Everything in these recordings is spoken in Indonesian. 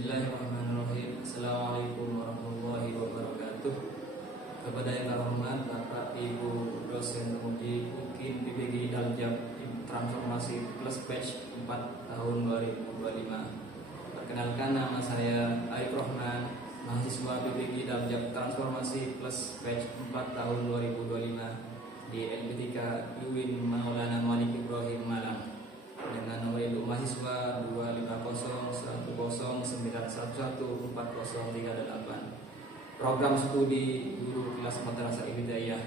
Bismillahirrahmanirrahim. Assalamualaikum warahmatullahi wabarakatuh. Kepada yang terhormat Bapak Ibu dosen penguji UKIN PBG Daljab Transformasi Plus Batch 4 tahun 2025. Perkenalkan, nama saya Aib Rohman, mahasiswa PBG Daljab Transformasi Plus Batch 4 tahun 2025 di LPTK UIN Maulana Malik Ibrahim Malang, dengan nomor induk mahasiswa 2501091114038. Program studi guru kelas madrasah ibtidaiyah.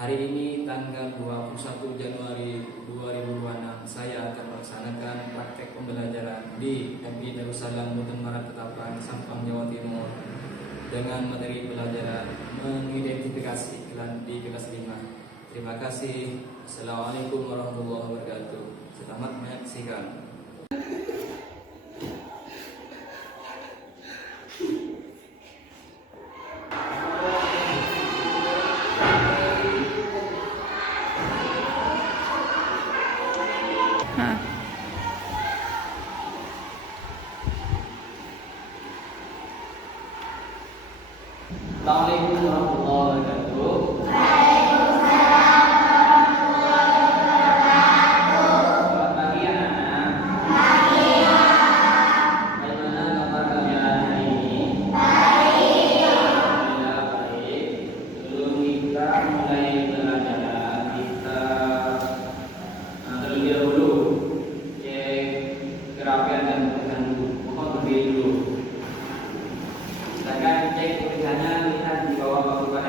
Hari ini tanggal 21 Januari 2026 saya akan melaksanakan praktek pembelajaran di MI Darussalam Muten Barat Ketapang, Sampang, Jawa Timur, dengan materi pelajaran mengidentifikasi iklan di kelas 5. Terima kasih. Assalamualaikum warahmatullahi wabarakatuh. Selamat menyaksikan. Assalamualaikum warahmatullahi wabarakatuh. Selamat pagi anak-anak. Bagaimana kabar kalian hari ini? Alhamdulillah baik. Sebelum kita mulai pelajaran, kita terlebih dahulu cek kerapian dan tulisan dulu. Mohon berdiri dulu. Silakan cek tulisannya, lihat di bawah baku pada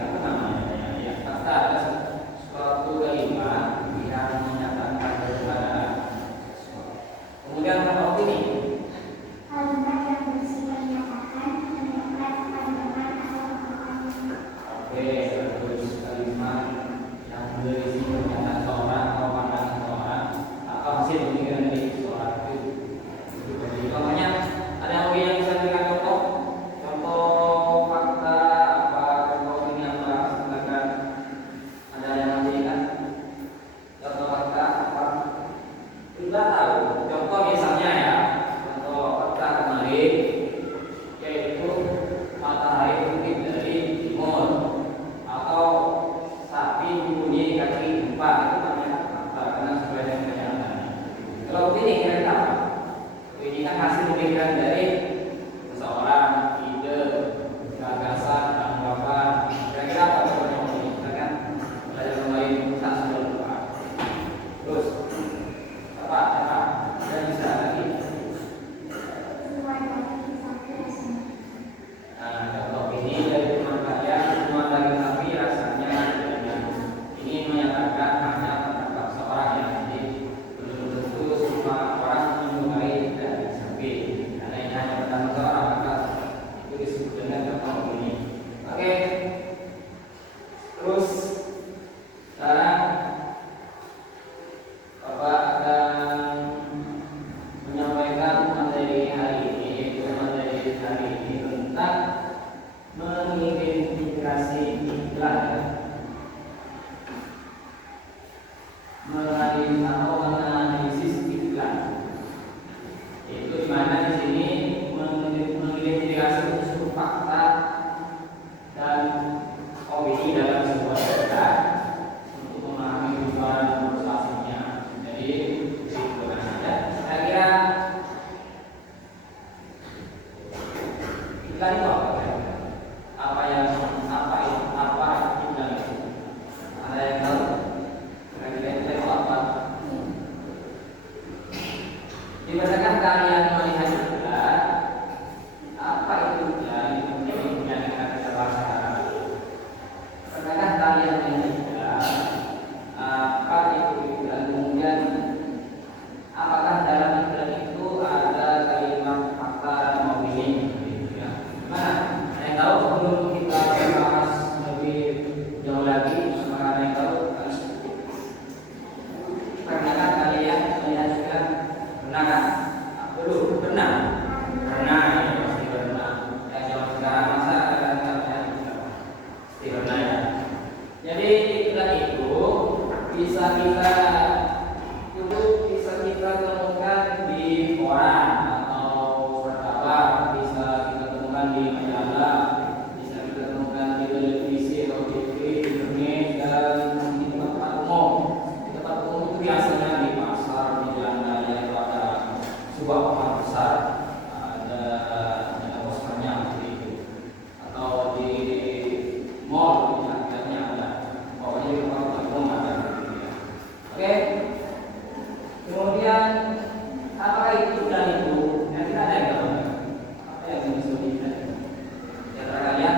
apa namanya ya, fakta adalah suatu kalimat yang menyatakan daripada sesuatu. Kemudian apa opini? Kalimat yang bersifat menyatakan mendapat pandangan atau pengetahuan. Oke, terus kalimat yang berisi pernyataan seorang atau pandangan seorang atau hasil pemikiran dari seorang itu. Contohnya ada yang bisa diberikan contoh? Contoh fakta apa? Contoh ini apa? Silakan. Ada yang memberikan contoh fakta apa? Kita tahu. Contoh misalnya ya, contoh fakta kemarin yaitu matahari terbit dari timur atau sapi mempunyai kaki empat, itu namanya fakta karena sesuai dengan kenyataan. Kalau ini kira-kira apa? Ini kan hasil pemikiran dari seseorang, ide, gagasan, anggapan. Kira-kira apa contohnya ini? Kan belajar kembali tak sudah lupa. Terus apa? Dan bisa lagi. Semua dari sapi rasanya. Nah, contoh ini dari teman kalian, semua daging sapi rasanya dengan ini menyatakan hanya pendapat seorang yang jadi belum tentu semua orang menyukai daging sapi. Karena ini hanya pendapat seorang, maka itu disebut dengan contoh ini. Oke. Terus sekarang Bapak akan menyampaikan materi hari ini, yaitu materi hari ini tentang mengidentifikasi iklan, menganalisis iklan. Itu di mana di sini mengidentifikasi unsur fakta dan opini dalam sebuah cerita untuk memahami tujuan motivasinya. Jadi itu saja. Saya kira iklan itu apa? Apa iklan itu? Ada yang tahu? Kira-kira iklan itu apa? Berdasarkan kalian melihat iklan, apa itu iklan? Itu menjadi kata bahasa Arab. Berdasarkan kalian melihat iklan, apa itu iklan? Kemudian apakah dalam iklan itu ada kalimat fakta dan opini? Ya. Mana? Ada yang tahu sebelum kita bahas lebih jauh lagi? Apakah ada yang tahu? Pernahkah kalian melihat iklan? Pernah kan? Belum pernah. Pernah, ya pasti pernah. Ya zaman sekarang masa pasti pernah ya. Jadi iklan itu bisa kita temukan di koran atau berkabar, bisa kita temukan di majalah, bisa kita temukan di televisi atau TV, internet dan di tempat umum. Di tempat umum itu biasanya di pasar, di jalan raya itu ada sebuah papan besar, ada posternya seperti itu, atau di mall biasanya ada. Pokoknya di tempat umum ada. Oke. Kemudian apa itu iklan itu? Yang kita ada yang tahu. Apa yang disebut iklan? Ya kalian,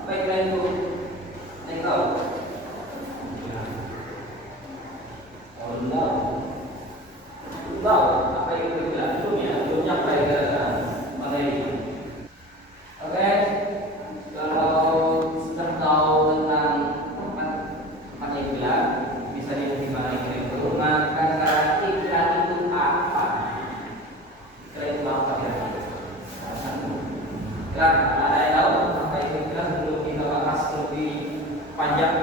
apa iklan itu? Ada yang tahu? Ya. Oh, tahu. Tahu apa itu iklan? Belumnya apa ya? Materi. Oke. Kalau sudah tahu tentang tempat iklan, bisa dilihat di mana iklan itu. Maka sekarang iklan itu apa? Iklan itu apa ya? Iklan, ada yang tahu apa itu iklan? Belum kita bahas lebih panjang.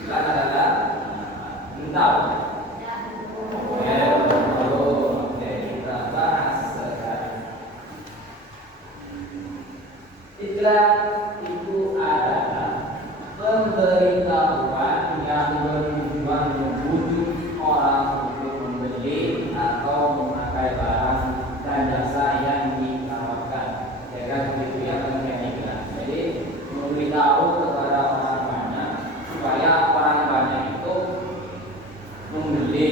Iklan adalah belum tahu. Oke, kita bahas sekarang. Iklan itu adalah pemberitahuan yang bertujuan membujuk orang untuk membeli atau memakai barang dan jasa yang ditawarkan. Kira begitu ya pengertian iklan. Jadi memberitahu kepada orang banyak supaya orang banyak itu membeli,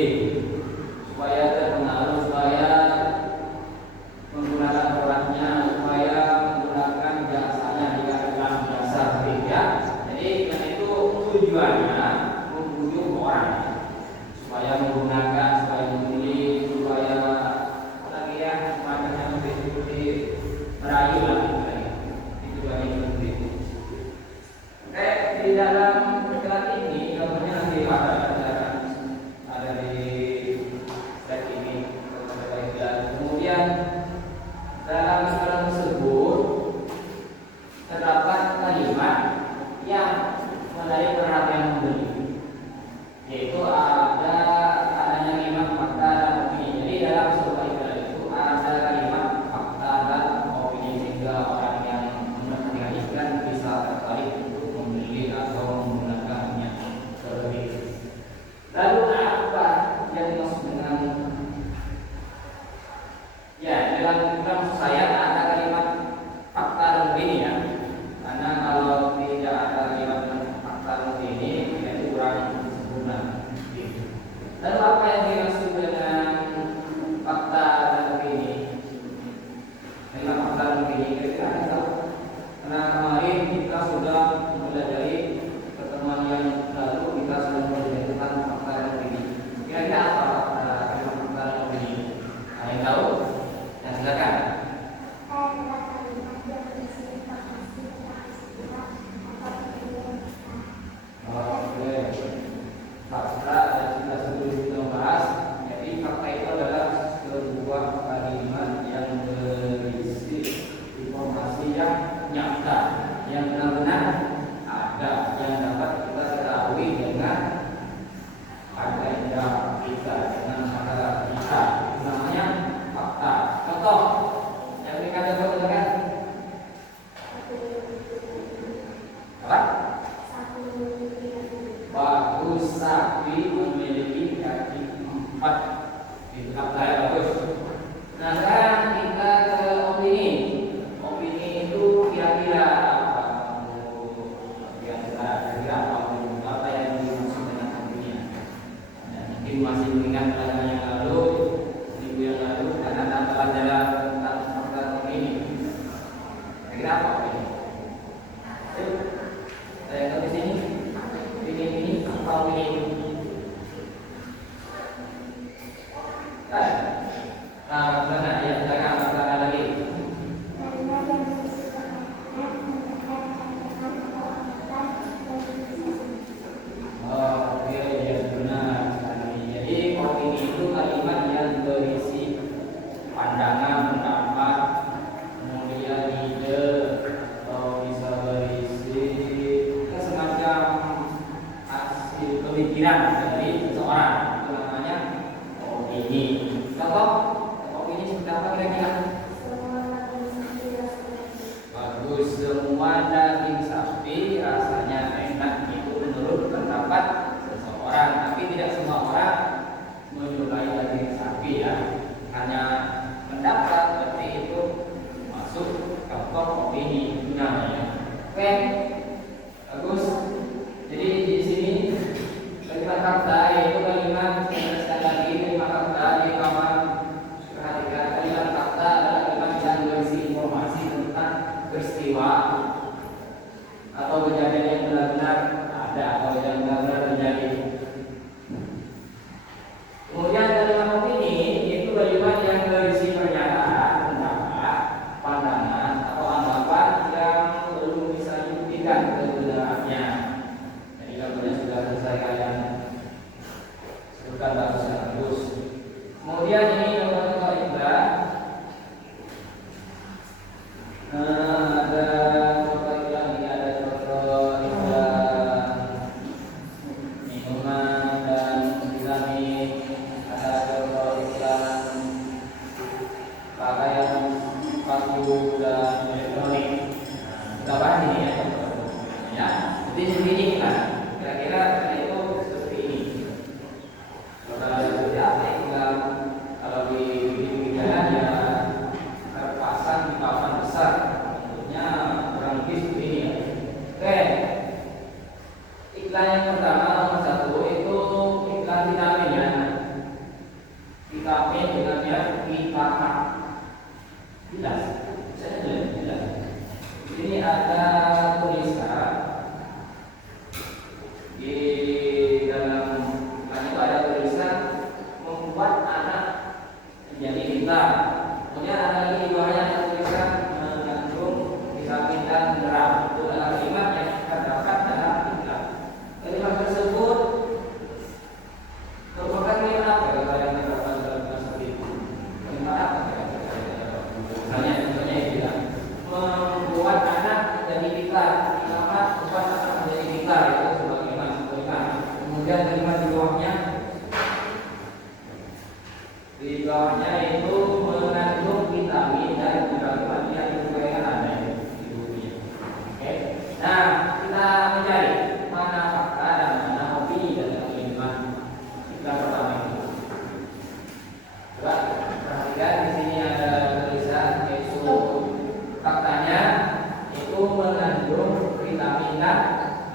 supaya terpengaruh, supaya menggunakan produknya, supaya menggunakan jasanya jika iklan jasa. tujuannya membujuk orang supaya menggunakan, supaya membeli, supaya lagi ya macamnya seperti merayu lah, tujuannya seperti itu. Di dalam kelas ini gambarnya nanti ada di slide ini. Kemudian dalam istilah tersebut terdapat kalimat yang menarik perhatian pembeli, yaitu adanya kalimat fakta dan opini. Jadi dalam sebuah istilah itu ada kalimat fakta dan opini sehingga orang yang menemukan iklan bisa tertarik untuk membeli atau menggunakannya terlebih. Lalu apa yang dimaksud dengan dalam maksud saya ada kalimat fakta dan opini ya. Karena kalau tidak ada kalimat fakta dan opini itu kurang sempurna. Lalu apa yang dimaksud dengan fakta dan opini? Kalimat fakta dan opini kita tidak tahu. Karena kemarin kita sudah mempelajari pertemuan yang lalu, kita sudah mempelajari tentang fakta dan opini. Kira-kira apa kalimat fakta dan opini? Ada yang tahu? Ya, silakan. Oke, fakta dan kita sebelum kita membahas, jadi fakta itu adalah sebuah kalimat yang berisi informasi yang nyata, yang benar-benar ada, yang dapat kita ketahui dengan adanya kita, dengan mata kita. Itu namanya fakta. Contoh yang berikan contoh kan? Apa? Bagus, sapi memiliki kaki 4. Itu fakta yang bagus. Nah sekarang kita ke opini. Opini itu kira-kira apa yang dimaksud dengan opini? Mungkin masih mengingat pelajaran yang lalu, minggu yang lalu, karena ada pelajaran tentang fakta opini. Kira-kira apa opini? Yuk, saya ke sini. Ini apa opini? Nah, ya, silakan lagi. Oke, ya benar sekali. Jadi opini itu kalimat yang berisi pandangan, pendapat, kemudian ide, atau bisa berisi semacam hasil pemikiran dari seseorang. Itu namanya opini. Contoh opini seperti apa kira-kira? Bagus, semua daging sapi rasanya enak, itu menurut pendapat seseorang. Tapi tidak semua orang menyukai daging sapi ya. Hanya pendapat, berarti itu masuk contoh opini itu namanya. Oke, bagus. Jadi di sini kalimat fakta yaitu kalimat sekali lagi kalimat fakta di kawan perhatikan. Kalimat fakta adalah kalimat yang berisi informasi tentang peristiwa atau kejadian yang benar-benar ada atau yang benar-benar terjadi. Kemudian kalimat opini itu kalimat yang berisi pernyataan, pendapat, pandangan atau anggapan yang belum bisa dibuktikan kebenarannya. Jadi gambarnya sudah selesai kalian sebutkan bagus. Kemudian ini contoh ibadah. Ada contoh lagi, ada contoh ibadah minuman dan vitamin, ada contoh iklan pakaian, sepatu dan elektronik. Kita bahas ini ya, ya. Jadi segini kan, kira-kira itu seperti ini. Kalau seperti apa iklan? Kalau di jalan ya terpasang di papan besar, tentunya kurang lebih seperti ini. Oke, iklan yang pertama nomor 1 itu iklan vitamin ya. Vitamin dengan ya Vitaka. Jelas, saya jelas. Ini ada tulisan di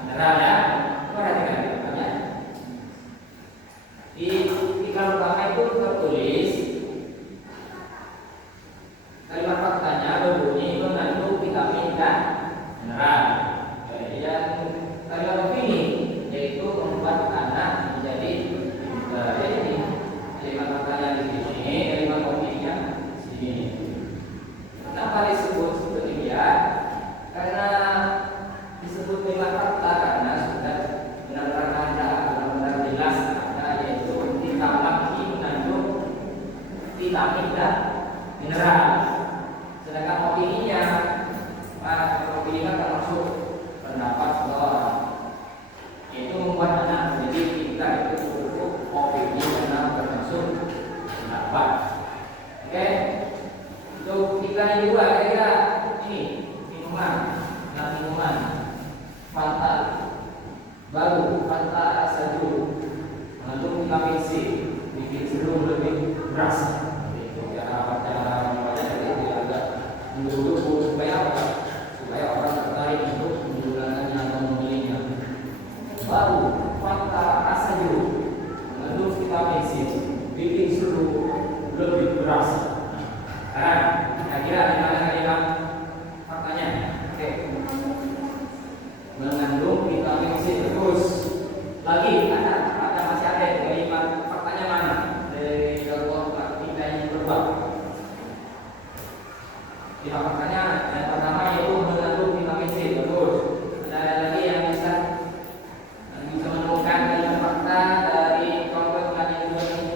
mineral ya. Perhatikan ya. Di iklan pertama itu tertulis kalimat faktanya berbunyi mengandung vitamin dan mineral. Kemudian kalimat opini yaitu membuat anak menjadi pintar. Jadi kalimat faktanya di sini, kalimat opininya di sini. Kenapa disebut demikian? Karena disebut kalimat fakta karena sudah benar-benar ada, benar-benar jelas ada, yaitu ditambah mengandung vitamin dan mineral. Sedangkan opininya, opini kan termasuk pendapat seseorang, yaitu membuat anak menjadi pintar. Itu cukup opini karena termasuk pendapat. Oke, untuk iklan yang kedua kira-kira ini minuman Fanta baru, Fanta rasa jeruk mengandung vitamin C, bikin serum lebih berasa. Itu cara mendukung supaya apa? Supaya orang tertarik untuk menggunakannya atau membelinya. Baru Fanta rasa jeruk mengandung vitamin C, bikin serum lebih berasa. Kira-kira di mana kalimat faktanya? Oke. Mengandung vitamin C. Terus lagi ada masih ada kalimat faktanya mana dari dalam tiga yang berubah. Kalimat faktanya yang pertama yaitu mengandung vitamin C. Terus ada lagi yang bisa menemukan kalimat fakta dari kelompok yang dua ini.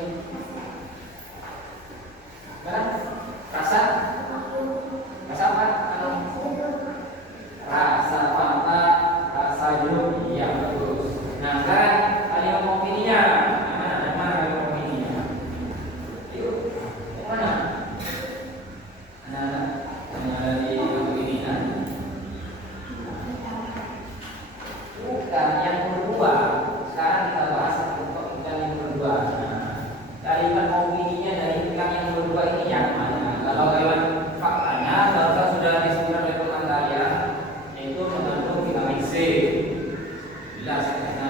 Rasa apa? Rasa Fanta, rasa jeruk, iya betul. Nah sekarang kalimat opininya, yang mana kalimat opininya? Yuk, yang mana? Ada di opininya. Bukan yang kedua. Sekarang kita bahas yang kedua. Kalimat opininya dari yang kedua ini yang mana? Kalau kalimat faktanya barusan sudah disebutkan oleh teman kalian, yaitu mengandung vitamin C. Jelas karena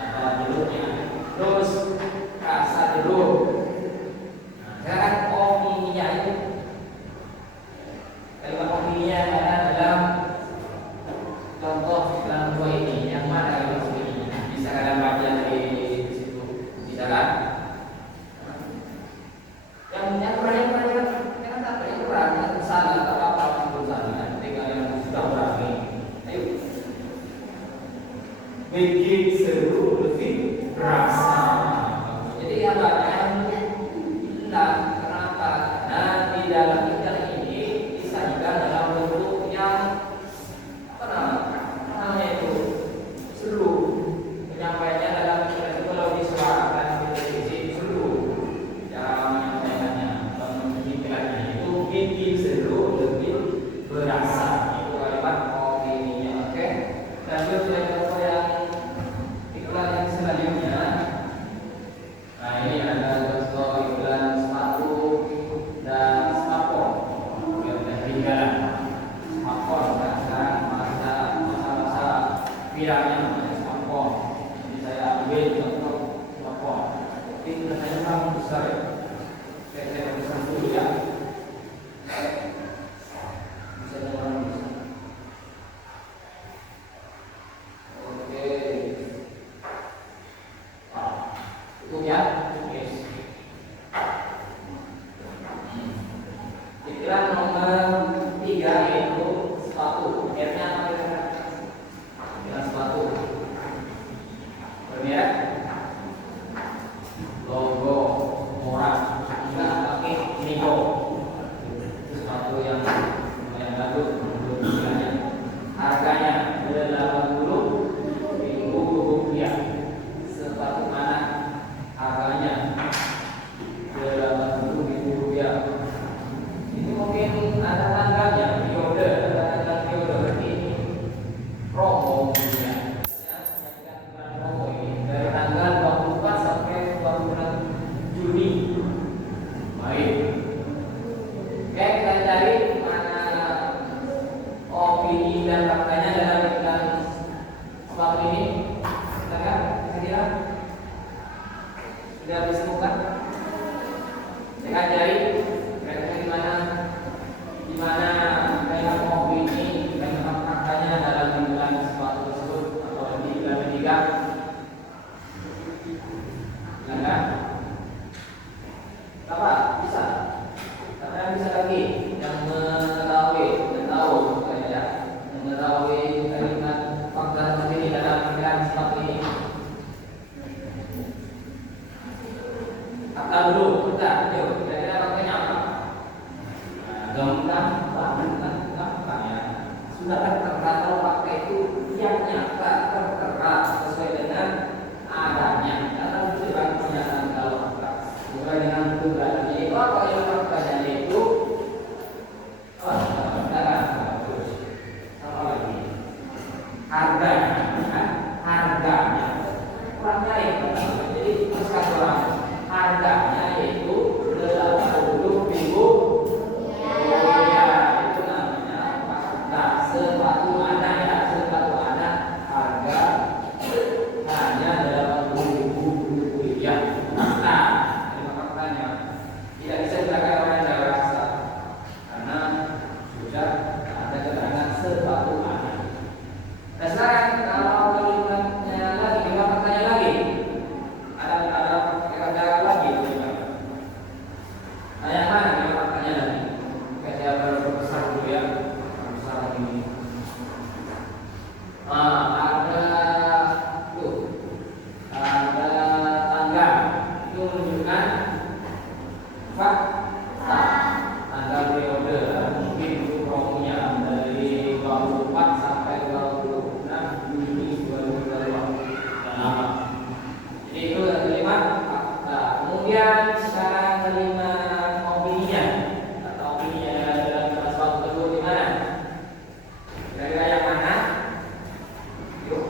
ada jeruknya. Terus rasa jeruk. Nah, sekarang opininya itu kalimat opininya ada dalam contoh dalam dua ini. Yang mana kalimat opininya? Bisa kalian baca di situ. Bisa kan? Yang kurang salah atau apa pun salah ketika yang sudah berani. Ayo, bikin seru lebih berasa. Jadi apa? Nah, kenapa? Nah, di dalam iklan ini disajikan dalam bentuk yang apa namanya itu seru. Penyampaiannya dalam iklan itu kalau disuarakan di televisi seru. Bikin seru lebih berasa. Itu kalimat opininya. Oke. Lanjut ke yang iklan yang selanjutnya. Nah ini ada contoh iklan sepatu dan smartphone. Yang ketinggalan smartphone dan sekarang masa viralnya namanya smartphone. Jadi saya ambil contoh smartphone. Tapi saya memang besar ya. Saya besar dulu ya. Iklan nomor 3 yaitu sepatu. Merknya apa kira-kira? Iklan sepatu. Bermerek logo orang enggak pakai Nigo. harganya kurang baik. Jadi terus kata orang harganya yaitu 80.000 rupiah. Itu namanya nah, sepatu anak ya, sepatu anak harga hanya 80.000 rupiah. Nah, ini faktanya tidak bisa digunakan oleh Jawa rasa karena sudah ada keterangan sepatu anak. Nah sekarang kalau kalimatnya lagi, faktanya lagi, ada lagi. Nah yang mana faktanya lagi? Kayak berbesar dulu ya, besar ini. Ada tuh, ada tangga itu menunjukkan fakta tanggal periode mungkin promonya dari 24 sampai 26 Juni 2022. Jadi itu kelima fakta. Kemudian sekarang kelima opininya atau opininya dalam suatu tersebut di mana? Kira-kira yang mana? Yuk.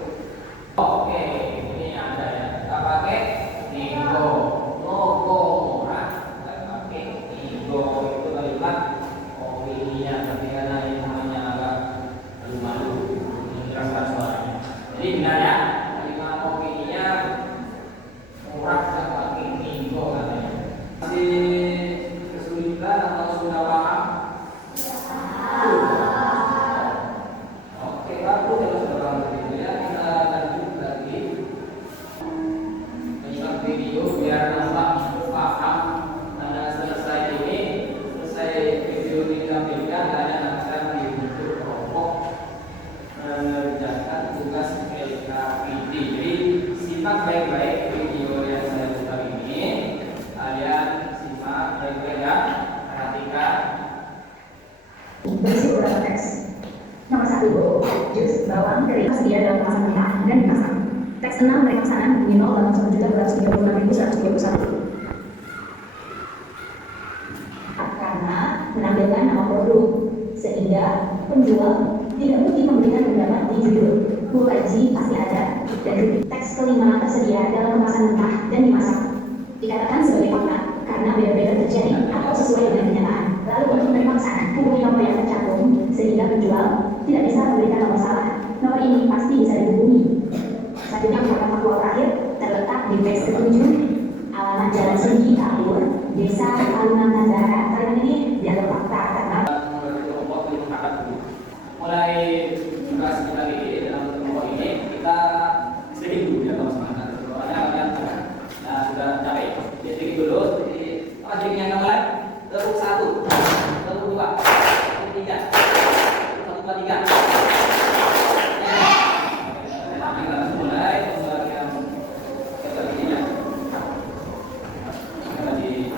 Oke, ini ada ya. Kita pakai Nigo, Nokomura. Kita pakai Nigo itu kalimat opininya. Tapi karena yang namanya agak malu-malu, mengeraskan suaranya. Jadi benar ya, kalimat opininya murah kita pakai Nigo katanya. Masih kesulitan atau sudah paham? Oke, bagus kalau sudah paham begitu ya. Kita lanjut lagi menyimak video biar nampak paham. Karena selesai video ini ditampilkan, kalian akan dibentuk kelompok mengerjakan tugas LKPD. Jadi simak baik-baik video yang saya putar ini. Kalian simak baik-baik ya, perhatikan. Berisi beberapa teks. Nomor 1, jus, bawang, kering, tersedia dalam kemasan mentah dan dimasak. Teks 6, dari pesanan bunyi 0 dalam 1.236.131. Karena menampilkan nama produk, sehingga penjual tidak mungkin memberikan pendapat di judul. Mengkaji pasti ada dan kritik. Teks kelima tersedia dalam kemasan mentah dan dimasak. Dikatakan sebagai fakta karena beda-beda terjadi atau sesuai dengan kenyataan. Lalu untuk menerima pesanan, hubungi nomor yang tercantum sehingga penjual tidak bisa memberikan nomor salah. Nomor ini pasti bisa dihubungi. Selanjutnya fakta faktual terakhir terletak di teks ke-7, alamat Jalan Segi Kapur, Desa Kalimantan Barat. Kalimat ini dianggap fakta karena Mulai tugas kita ini dalam kelompok ini kita sedikit dulu ya teman-teman. Soalnya kalian sudah capek. Jadi sedikit dulu. Jadi yang mulai tepuk 1, tepuk 2, tepuk 3, 1, 2, 3. Kita mulai pembagian ketertiban. Kita di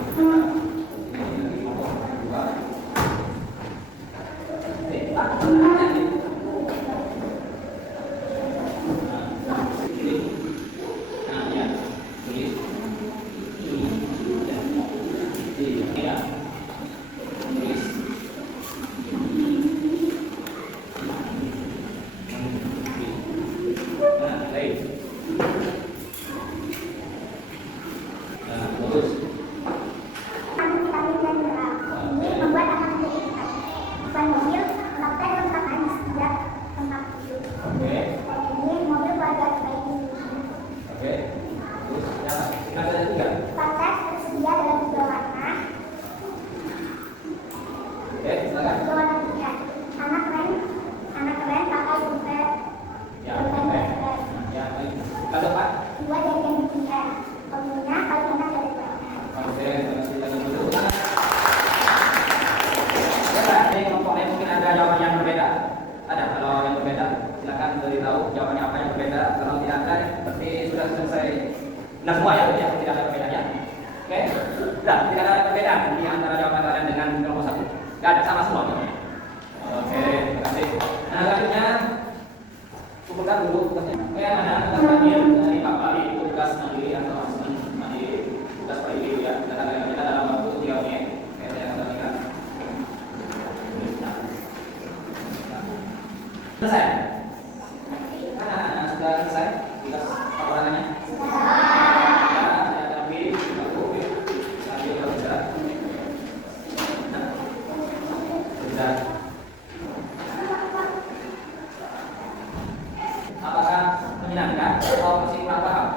Membuat anak menjadi dekat. Selain mobil, hotel tempat lain disediakan tempat duduk. Ini mobil keluarga terbaik di dunia. Pantas tersedia dalam 2 warna. 2 warna pilihan. Anak keren pakai dompet. Dua jajan pilihan. Pemilihan paling enak dari warna. Ini kelompok lain mungkin ada jawaban yang berbeda. Ada kalau yang berbeda silakan beritahu jawabannya apa yang berbeda. Kalau tidak ada berarti sudah selesai. Nah semua ya, tidak ada perbedaannya. Oke, sudah tidak ada perbedaan di antara jawaban kalian dengan kelompok 1. Tidak ada, sama semua jawabannya. Oke, terima kasih. Nah selanjutnya kumpulkan dulu tugasnya. Oke, mana tugas mandiri dari Pak Bali, tugas mandiri atau asesmen mandiri, tugas Pak Ibu ya. Kita dalam waktu 3 menit. Oke, saya akan berikan. Selesai. Mana menyenangkan atau masih kurang paham?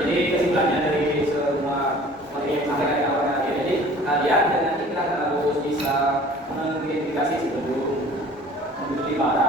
Jadi kesimpulannya dari semua materi yang disampaikan kawan tadi, jadi kalian dan nanti kita harus bisa mengidentifikasi sebelum mengikuti para